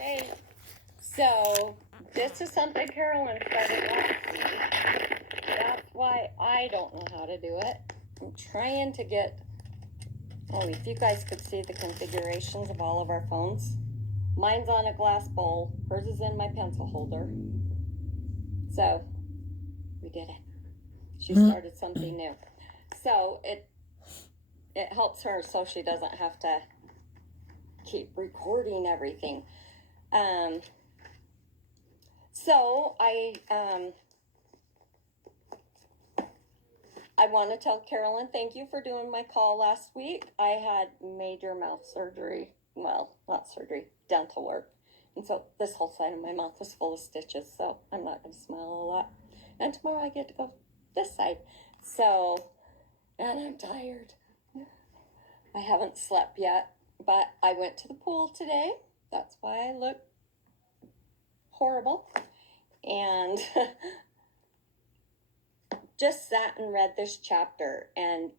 Hey, so this is something Carolyn started last week. That's why I don't know how to do it. I'm trying to get, if you guys could see the configurations of all of our phones. Mine's on a glass bowl. Hers is in my pencil holder. So, we did it. She started something new. So, it helps her so she doesn't have to keep recording everything. So I want to tell Carolyn, thank you for doing my call last week. I had major mouth surgery. Well, not surgery, dental work. And so this whole side of my mouth was full of stitches, so I'm not going to smile a lot. And tomorrow I get to go this side. So, and I'm tired. I haven't slept yet, but I went to the pool today. That's why I look horrible. And just sat and read this chapter, and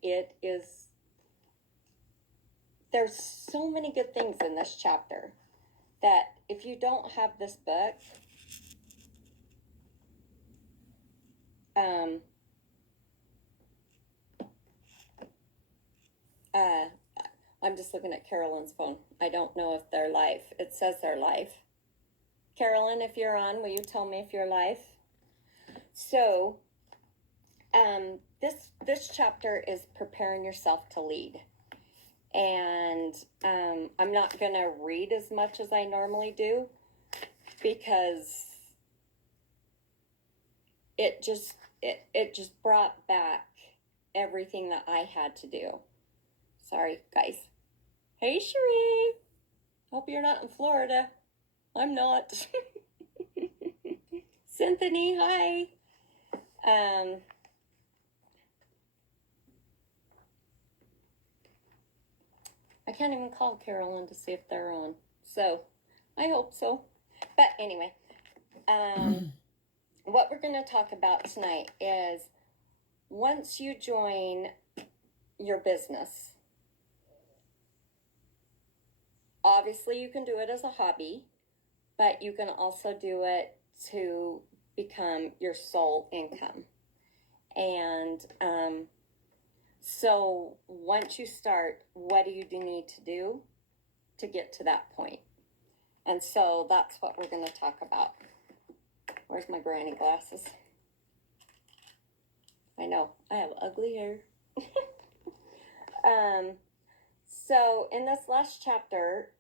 there's so many good things in this chapter that if you don't have this book, I'm just looking at Carolyn's phone. I don't know if they're live. It says they're live. Carolyn, if you're on, will you tell me if you're live? So, this chapter is preparing yourself to lead. And I'm not going to read as much as I normally do because it just brought back everything that I had to do. Sorry, guys. Hey, Cherie. Hope you're not in Florida. I'm not. Cynthia, hi. I can't even call Carolyn to see if they're on. So, I hope so. But anyway, what we're going to talk about tonight is once you join your business, obviously you can do it as a hobby, but you can also do it to become your sole income. And so once you start, what do you need to do to get to that point? And so that's what we're going to talk about. Where's my granny glasses? I know, I have ugly hair. So in this last chapter,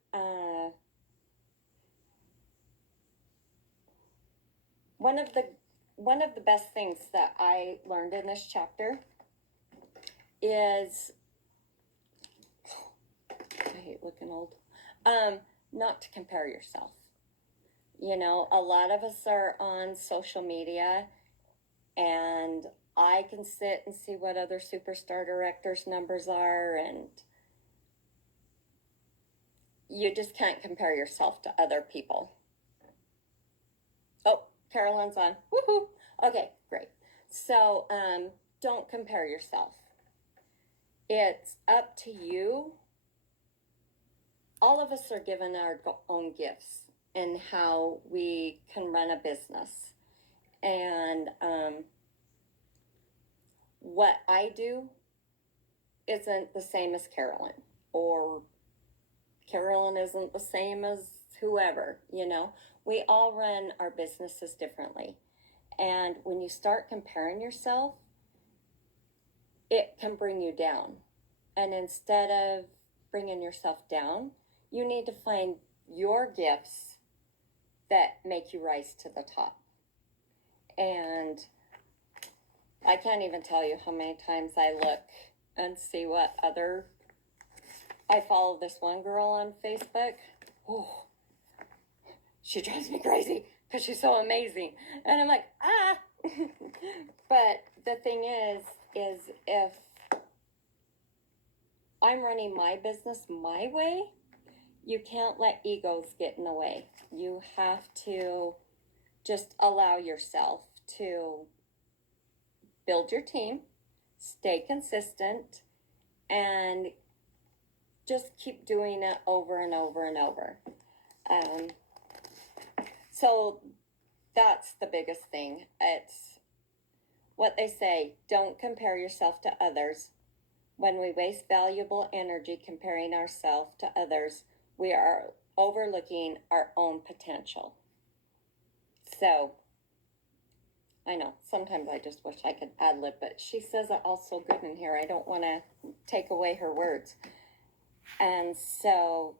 one of the best things that I learned in this chapter is, I hate looking old, not to compare yourself. You know, a lot of us are on social media, and I can sit and see what other superstar directors' numbers are, and you just can't compare yourself to other people. Oh, Carolyn's on. Woohoo! Okay, great. So, don't compare yourself. It's up to you. All of us are given our own gifts and how we can run a business. And what I do isn't the same as Carolyn, or Carolyn isn't the same as whoever, you know. We all run our businesses differently. And when you start comparing yourself, it can bring you down. And instead of bringing yourself down, you need to find your gifts that make you rise to the top. And I can't even tell you how many times I look and see what I follow this one girl on Facebook. Oh, she drives me crazy because she's so amazing. And I'm like, But the thing is if I'm running my business my way, you can't let egos get in the way. You have to just allow yourself to build your team, stay consistent, and just keep doing it over and over and over. So that's the biggest thing. It's what they say, don't compare yourself to others. When we waste valuable energy comparing ourselves to others, we are overlooking our own potential. So, I know, sometimes I just wish I could ad-lib, but she says it all so good in here. I don't want to take away her words. And so,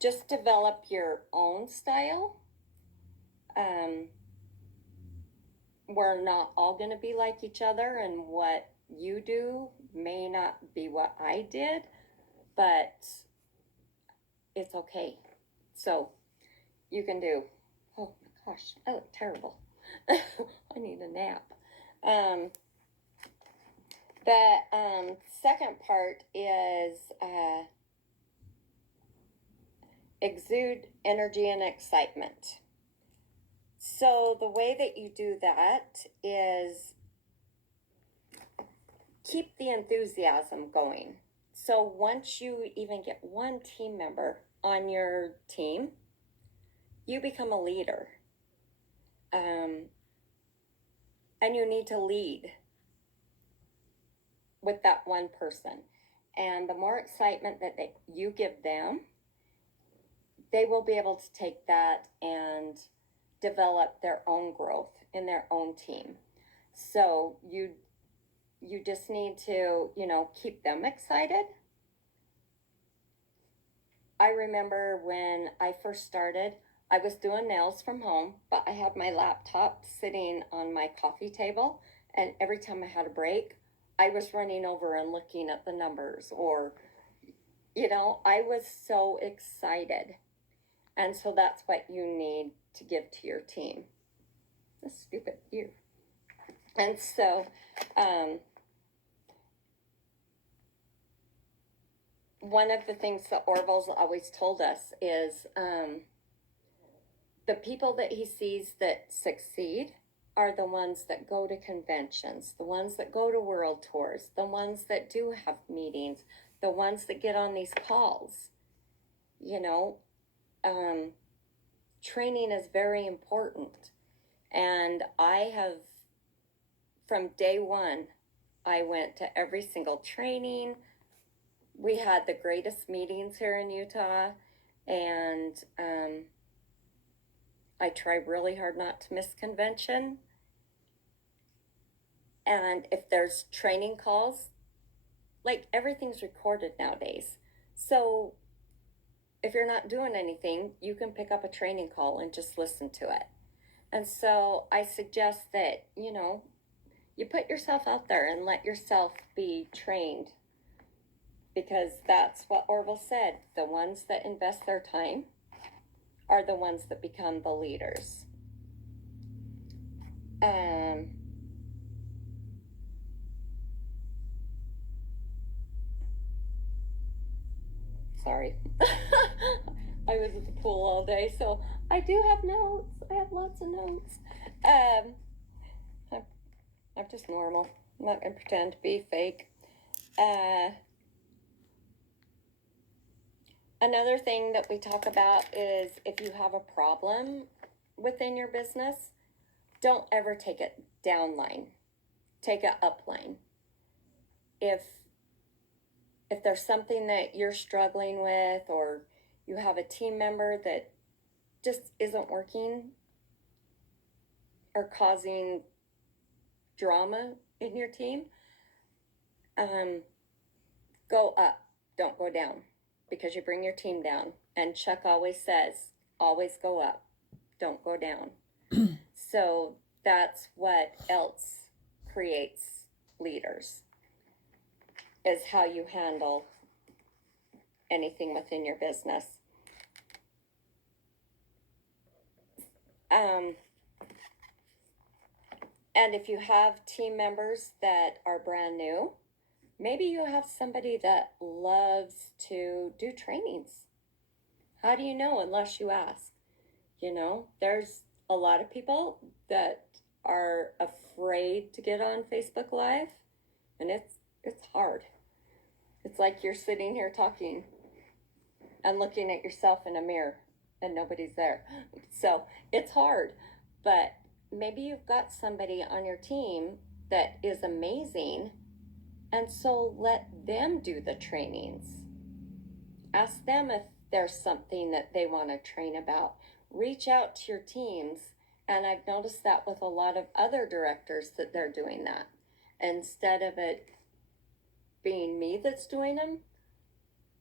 just develop your own style. We're not all going to be like each other, and what you do may not be what I did, but it's okay. So you can do, oh my gosh, I look terrible. I need a nap. The second part is exude energy and excitement. So the way that you do that is keep the enthusiasm going. So once you even get one team member on your team, you become a leader. And you need to lead with that one person. And the more excitement that you give them, they will be able to take that and develop their own growth in their own team. So you just need to, keep them excited. I remember when I first started, I was doing nails from home, but I had my laptop sitting on my coffee table, and every time I had a break, I was running over and looking at the numbers, or, I was so excited. And so that's what you need to give to your team. This stupid ear. And so, one of the things that Orville's always told us is the people that he sees that succeed are the ones that go to conventions, the ones that go to world tours, the ones that do have meetings, the ones that get on these calls. Training is very important. And I have, from day one, I went to every single training. We had the greatest meetings here in Utah, and I try really hard not to miss convention. And if there's training calls, like everything's recorded nowadays. So if you're not doing anything, you can pick up a training call and just listen to it. And so I suggest that, you put yourself out there and let yourself be trained, because that's what Orville said. The ones that invest their time are the ones that become the leaders. Sorry. I was at the pool all day, so I do have notes. I have lots of notes. I'm just normal. I'm not going to pretend to be fake. Another thing that we talk about is if you have a problem within your business, don't ever take it downline. Take it upline. If there's something that you're struggling with, or you have a team member that just isn't working or causing drama in your team, go up, don't go down, because you bring your team down. And Chuck always says, always go up, don't go down. So that's what else creates leaders, is how you handle anything within your business. And if you have team members that are brand new, maybe you have somebody that loves to do trainings. How do you know unless you ask? There's a lot of people that are afraid to get on Facebook Live, and it's hard. It's like you're sitting here talking and looking at yourself in a mirror. and nobody's there. So it's hard, but maybe you've got somebody on your team that is amazing, and so let them do the trainings. Ask them if there's something that they want to train about. Reach out to your teams, and I've noticed that with a lot of other directors that they're doing that. Instead of it being me that's doing them,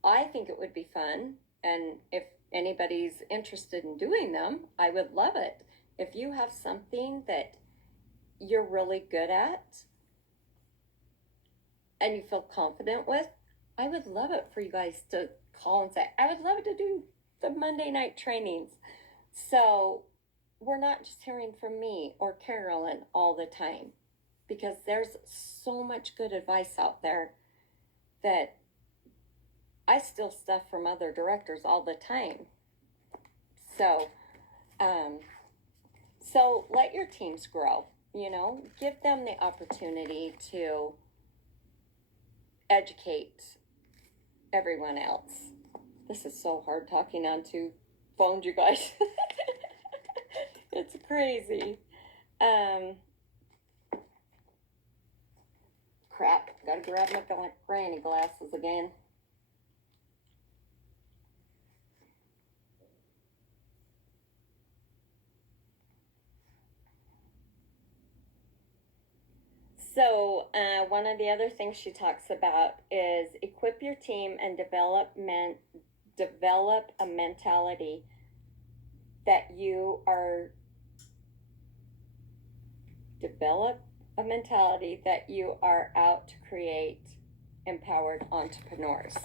I think it would be fun, and if anybody's interested in doing them, I would love it. If you have something that you're really good at and you feel confident with, I would love it for you guys to call and say, I would love to do the Monday night trainings. So we're not just hearing from me or Carolyn all the time, because there's so much good advice out there that I steal stuff from other directors all the time. So, so let your teams grow, you know, give them the opportunity to educate everyone else. This is so hard talking on two phones, you guys. It's crazy. Crap, gotta grab my granny glasses again. So one of the other things she talks about is equip your team and develop a mentality that you are out to create empowered entrepreneurs.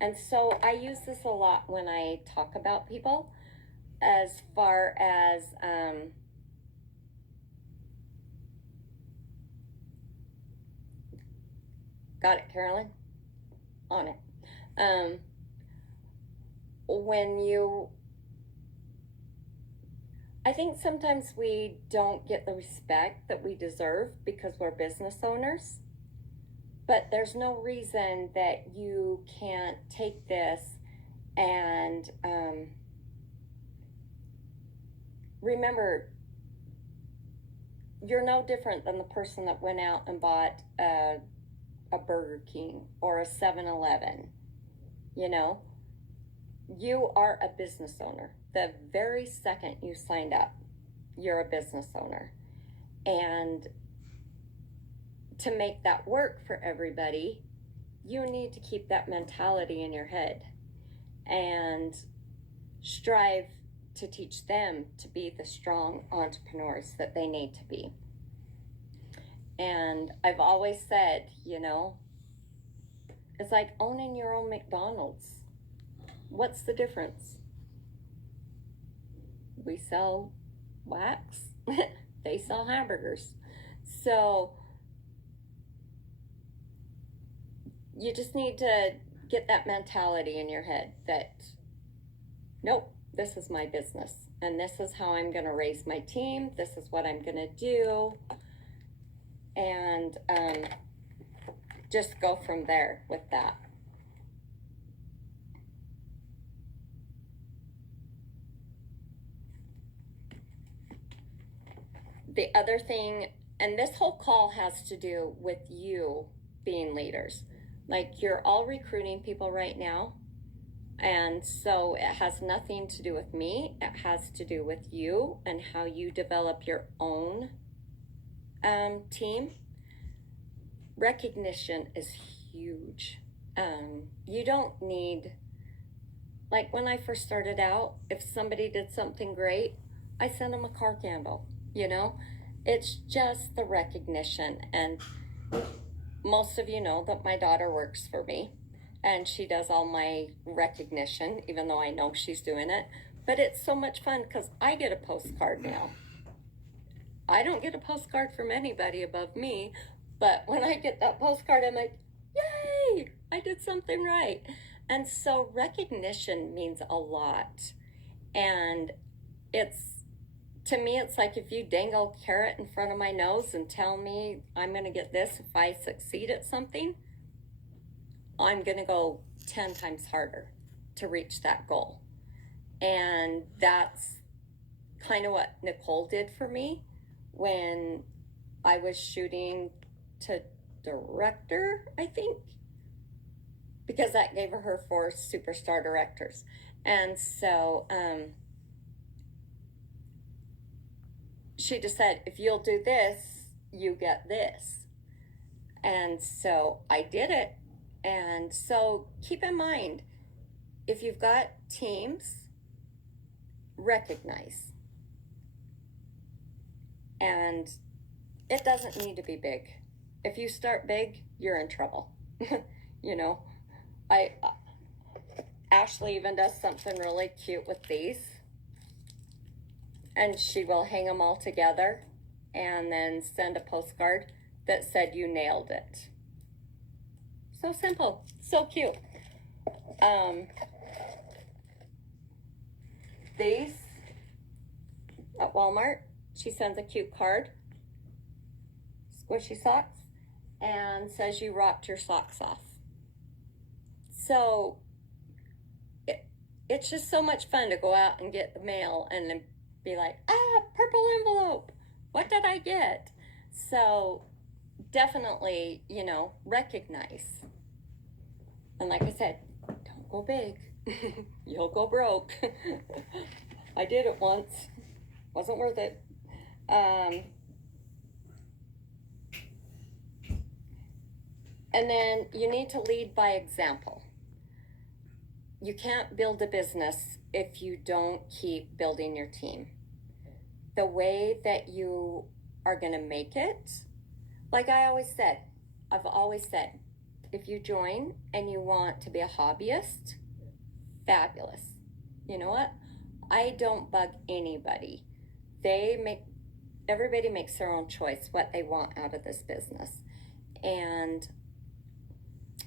And so I use this a lot when I talk about people, as far as got it, Carolyn? On it. I think sometimes we don't get the respect that we deserve because we're business owners, but there's no reason that you can't take this and remember, you're no different than the person that went out and bought a Burger King or a 7-Eleven. You know, you are a business owner. The very second you signed up, you're a business owner. And to make that work for everybody, you need to keep that mentality in your head and strive to teach them to be the strong entrepreneurs that they need to be. And I've always said, you know, it's like owning your own McDonald's. What's the difference? We sell wax, they sell hamburgers. So you just need to get that mentality in your head that, nope, this is my business, and this is how I'm going to raise my team. This is what I'm going to do. And just go from there with that. The other thing, and this whole call has to do with you being leaders. Like, you're all recruiting people right now, and so it has nothing to do with me. It has to do with you and how you develop your own team. Recognition is huge. You don't need, like when I first started out, if somebody did something great, I sent them a car candle, you know? It's just the recognition. And most of you know that my daughter works for me, and she does all my recognition, even though I know she's doing it. But it's so much fun because I get a postcard now. I don't get a postcard from anybody above me, but when I get that postcard, I'm like, yay, I did something right. And so recognition means a lot. And to me, it's like if you dangle a carrot in front of my nose and tell me I'm going to get this if I succeed at something, I'm going to go 10 times harder to reach that goal. And that's kind of what Nicole did for me when I was shooting to director, I think, because that gave her 4 superstar directors. And so she just said, if you'll do this, you get this. And so I did it. And so keep in mind, if you've got teams, recognize. And it doesn't need to be big. If you start big, you're in trouble. You know, Ashley even does something really cute with these. And she will hang them all together and then send a postcard that said you nailed it. So simple, so cute. These at Walmart, she sends a cute card, squishy socks, and says you rocked your socks off. So it's just so much fun to go out and get the mail and then be like, purple envelope, what did I get? So definitely, recognize. And like I said, don't go big. You'll go broke. I did it once. Wasn't worth it. And then you need to lead by example. You can't build a business if you don't keep building your team. The way that you are going to make it, like I've always said, if you join and you want to be a hobbyist, fabulous. You know what? I don't bug anybody. Everybody makes their own choice what they want out of this business. And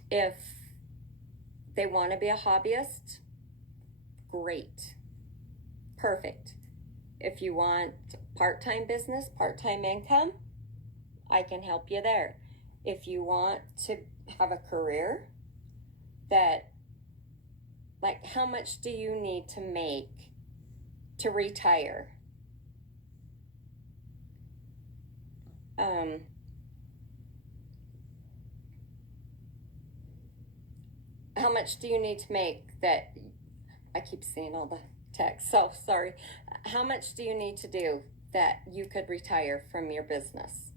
if they want to be a hobbyist, great. Perfect. If you want part-time business, part-time income, I can help you there. If you want to have a career like how much do you need to make to retire? How much do you need to make that, I keep seeing all the text, so sorry. How much do you need to do that you could retire from your business?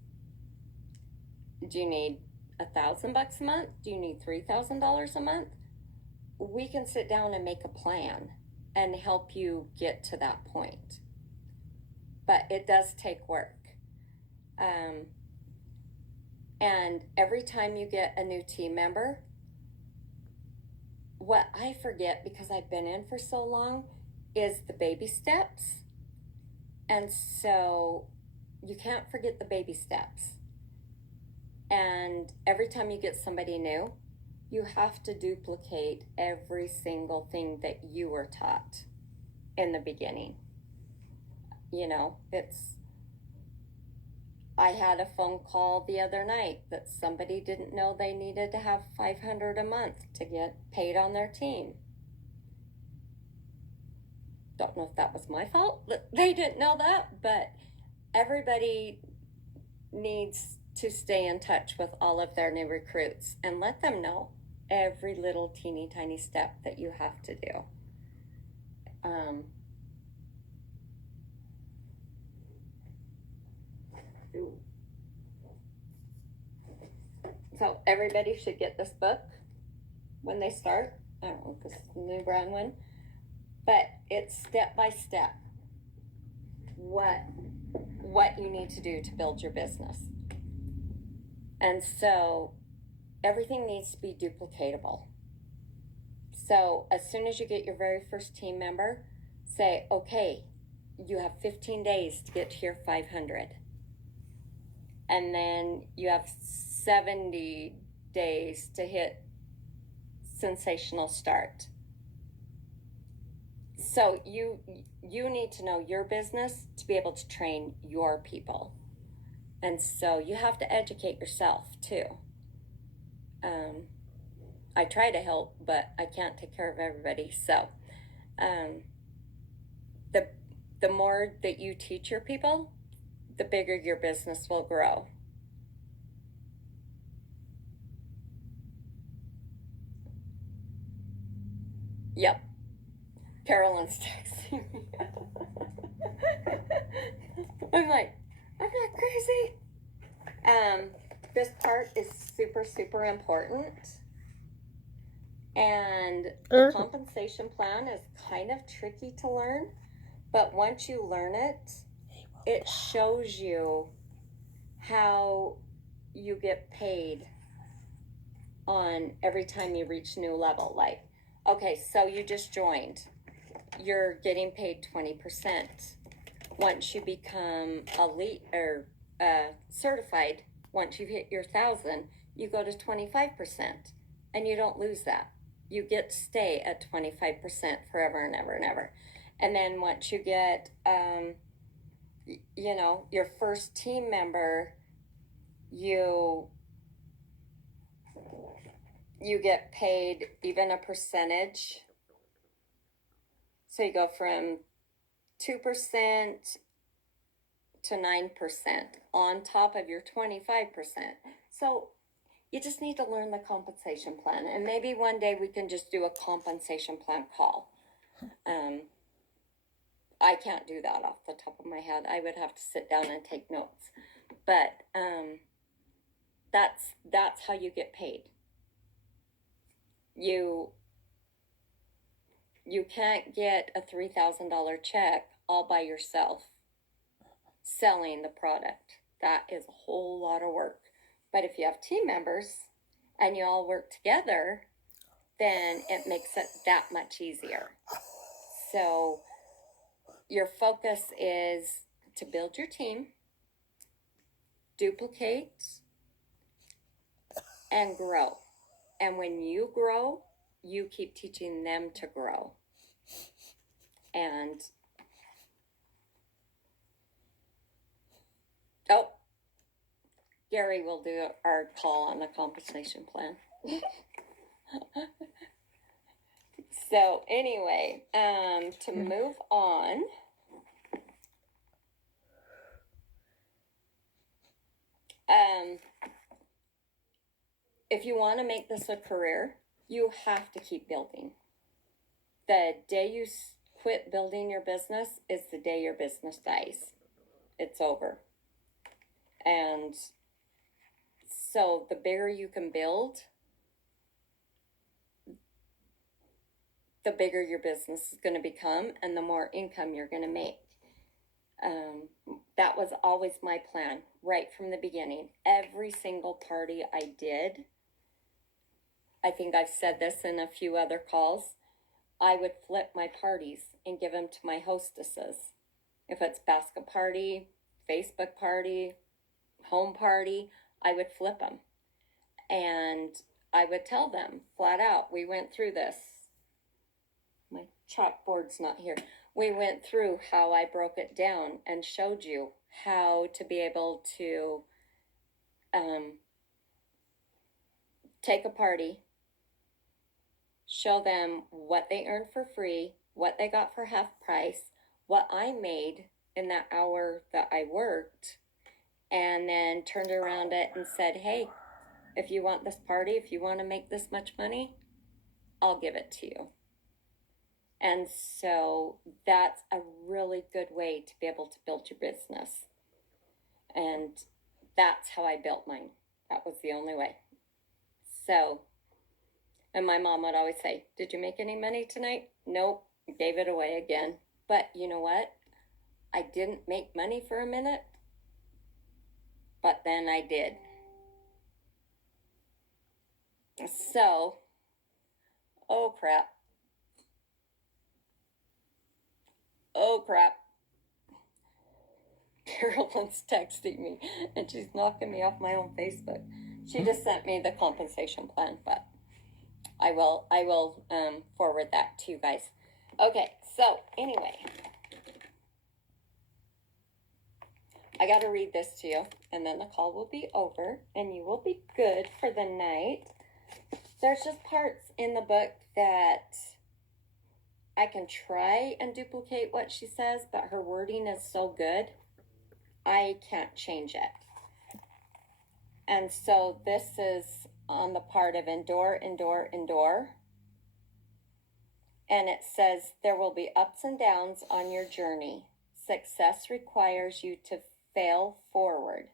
Do you need $1,000 a month? Do you need $3,000 a month? We can sit down and make a plan and help you get to that point. But it does take work. And every time you get a new team member, what I forget because I've been in for so long is the baby steps. And so you can't forget the baby steps. And every time you get somebody new, you have to duplicate every single thing that you were taught in the beginning. I had a phone call the other night that somebody didn't know they needed to have $500 a month to get paid on their team. Don't know if that was my fault that they didn't know that, but everybody needs to stay in touch with all of their new recruits and let them know every little teeny tiny step that you have to do. So everybody should get this book when they start. I don't know if this is the new brown one, but it's step by step what you need to do to build your business. And so everything needs to be duplicatable. So as soon as you get your very first team member, say, okay, you have 15 days to get to your 500. And then you have 70 days to hit sensational start. So you need to know your business to be able to train your people. And so you have to educate yourself too. I try to help, but I can't take care of everybody. So the more that you teach your people, the bigger your business will grow. Yep. Carolyn's texting me. I'm like, I'm not crazy. This part is super, super important. And the compensation plan is kind of tricky to learn, but once you learn it, it shows you how you get paid on every time you reach new level. Like, okay, so you just joined, you're getting paid 20%. Once you become elite or certified, once you hit your 1,000, you go to 25%, and you don't lose that. You get to stay at 25% forever and ever and ever. And then once you get, your first team member, you get paid even a percentage. So you go from 2% to 9% on top of your 25%. So you just need to learn the compensation plan, and maybe one day we can just do a compensation plan call. I can't do that off the top of my head. I would have to sit down and take notes, but that's how you get paid. You can't get a $3,000 check all by yourself selling the product. That is a whole lot of work. But if you have team members and you all work together, then it makes it that much easier. So your focus is to build your team, duplicate, and grow. And when you grow, you keep teaching them to grow. And Gary will do our call on the compensation plan. So anyway, to move on, if you want to make this a career, you have to keep building. The day you quit building your business is the day your business dies. It's over. And so the bigger you can build, the bigger your business is going to become and the more income you're going to make. That was always my plan right from the beginning. Every single party I did, I think I've said this in a few other calls, I would flip my parties and give them to my hostesses. If it's basket party, Facebook party, home party, I would flip them. And I would tell them flat out, we went through this. My chalkboard's not here. We went through how I broke it down and showed you how to be able to take a party, show them what they earned for free, what they got for half price, what I made in that hour that I worked, and then turned around it and said, hey, if you want this party, if you want to make this much money, I'll give it to you. And so that's a really good way to be able to build your business. And that's how I built mine. That was the only way. So, and my mom would always say, did you make any money tonight? Nope, gave it away again. But you know what? I didn't make money for a minute, but then I did. So, oh crap. Carolyn's texting me and she's knocking me off my own Facebook. She just sent me the compensation plan, but I will forward that to you guys. Okay, so anyway, I got to read this to you, and then the call will be over, and you will be good for the night. There's just parts in the book that I can try and duplicate what she says, but her wording is so good, I can't change it. And so this is on the part of endure. And it says, there will be ups and downs on your journey. Success requires you to fail forward.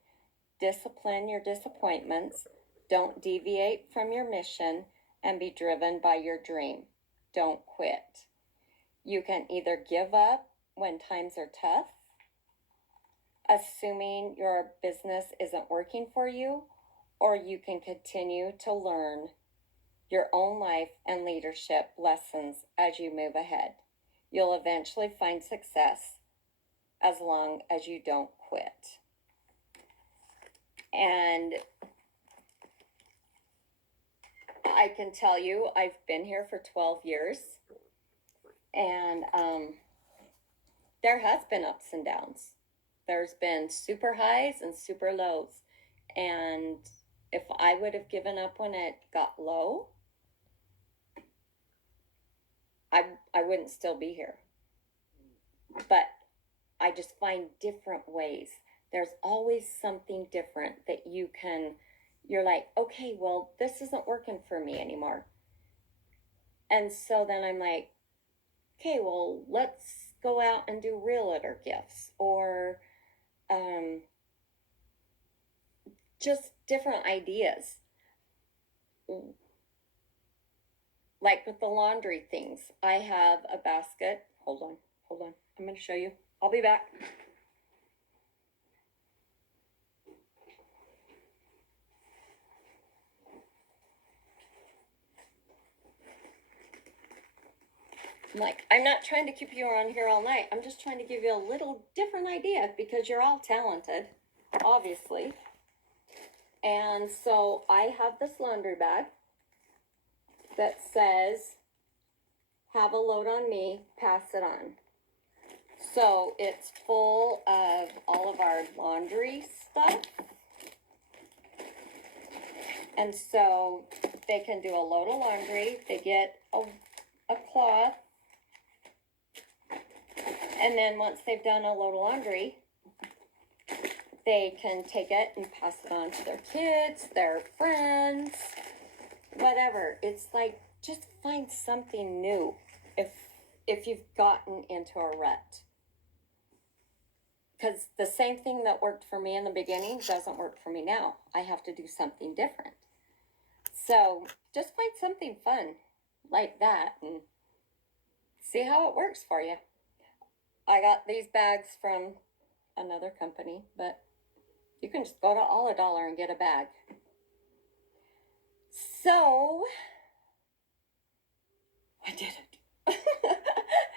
Discipline your disappointments. Don't deviate from your mission and be driven by your dream. Don't quit. You can either give up when times are tough, assuming your business isn't working for you, or you can continue to learn your own life and leadership lessons as you move ahead. You'll eventually find success as long as you don't quit. And I can tell you, I've been here for 12 years, and there has been ups and downs. There's been super highs and super lows. And if I would have given up when it got low, I wouldn't still be here. But I just find different ways. There's always something different that you're like, okay, well, this isn't working for me anymore. And so then I'm like, okay, well, let's go out and do realtor gifts, or just different ideas. Like with the laundry things, I have a basket. Hold on. I'm going to show you. I'll be back. I'm not trying to keep you on here all night. I'm just trying to give you a little different idea, because you're all talented, obviously. And so I have this laundry bag that says, have a load on me, pass it on. So it's full of all of our laundry stuff. And so they can do a load of laundry. They get a cloth. And then once they've done a load of laundry, they can take it and pass it on to their kids, their friends, whatever. It's like, just find something new if you've gotten into a rut. Because the same thing that worked for me in the beginning doesn't work for me now. I have to do something different. So just find something fun like that and see how it works for you. I got these bags from another company, but you can just go to All Dollar and get a bag. So I did it.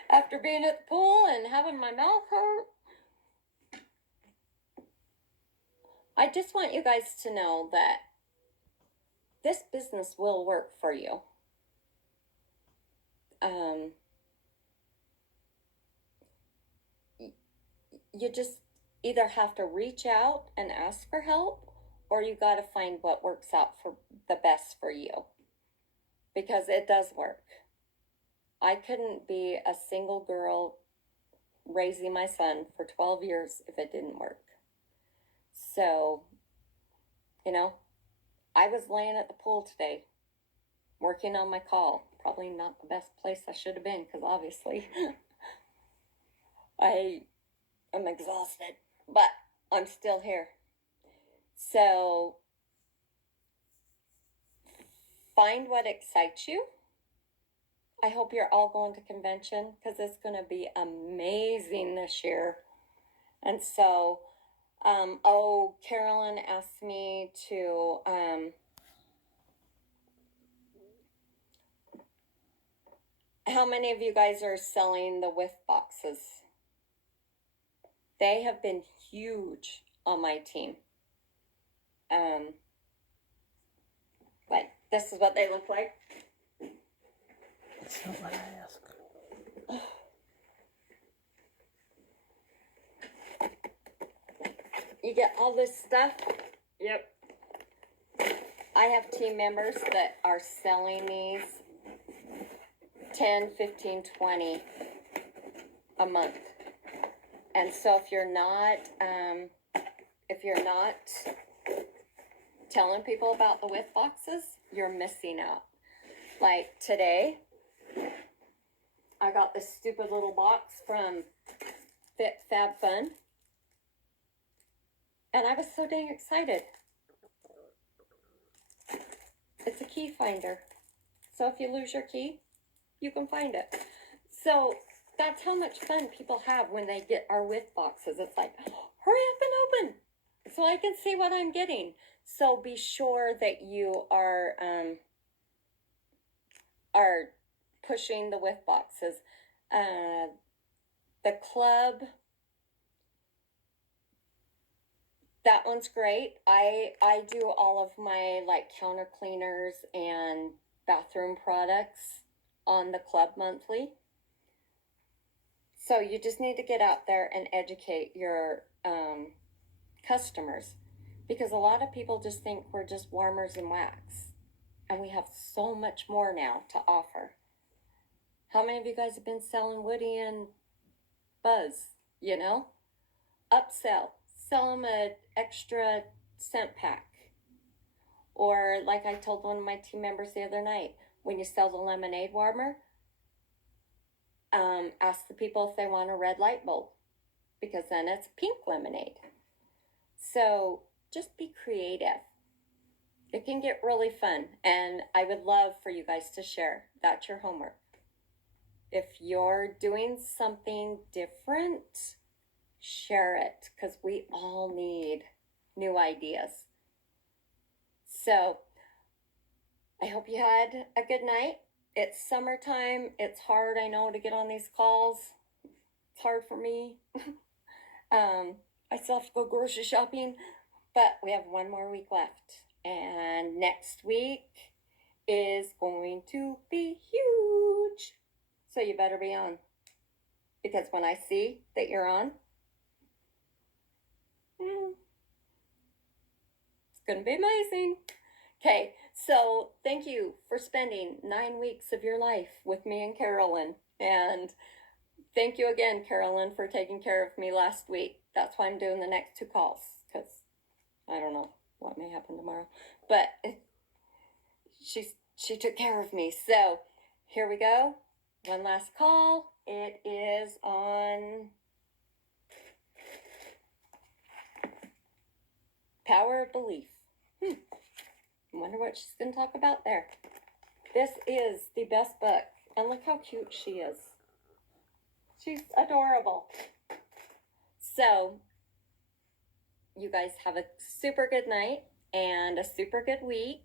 After being at the pool and having my mouth hurt, I just want you guys to know that this business will work for you. You just either have to reach out and ask for help, or you got to find what works out for the best for you, because it does work. I couldn't be a single girl raising my son for 12 years if it didn't work. So, I was laying at the pool today, working on my call. Probably not the best place I should have been, because obviously I am exhausted, but I'm still here. So find what excites you. I hope you're all going to convention, because it's going to be amazing this year. And so, Carolyn asked me to, how many of you guys are selling the whiff boxes? They have been huge on my team. But this is what they look like. That's not what I asked. You get all this stuff. Yep. I have team members that are selling these 10, 15, 20 a month. And so if you're not telling people about the whiff boxes, you're missing out. Like today, I got this stupid little box from Fit Fab Fun, and I was so dang excited. It's a key finder. So if you lose your key, you can find it. So that's how much fun people have when they get our whiff boxes. It's like, hurry up and open so I can see what I'm getting. So be sure that you are pushing the whiff boxes. The club, that one's great. I do all of my like counter cleaners and bathroom products on the club monthly. So you just need to get out there and educate your customers, because a lot of people just think we're just warmers and wax, and we have so much more now to offer. How many of you guys have been selling Woody and Buzz? You know, upsell, sell them an extra scent pack. Or like I told one of my team members the other night, when you sell the lemonade warmer, ask the people if they want a red light bulb, because then it's pink lemonade. So just be creative. It can get really fun, and I would love for you guys to share. That's your homework. If you're doing something different, share it, because we all need new ideas. So I hope you had a good night. It's summertime. It's hard, I know, to get on these calls. It's hard for me. I still have to go grocery shopping, but we have one more week left. And next week is going to be huge. So you better be on. Because when I see that you're on, it's going to be amazing. Okay, so thank you for spending 9 weeks of your life with me and Carolyn. And thank you again, Carolyn, for taking care of me last week. That's why I'm doing the next 2 calls, because I don't know what may happen tomorrow. But she took care of me. So here we go. One last call. It is on Power of Belief. I wonder what she's going to talk about there. This is the best book. And look how cute she is. She's adorable. So, you guys have a super good night and a super good week.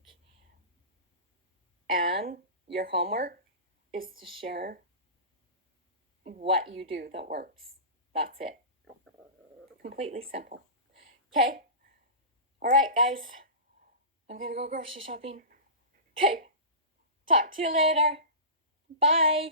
And your homework is to share what you do that works. That's it. Completely simple. Okay? All right, guys. I'm going to go grocery shopping. Okay. Talk to you later. Bye.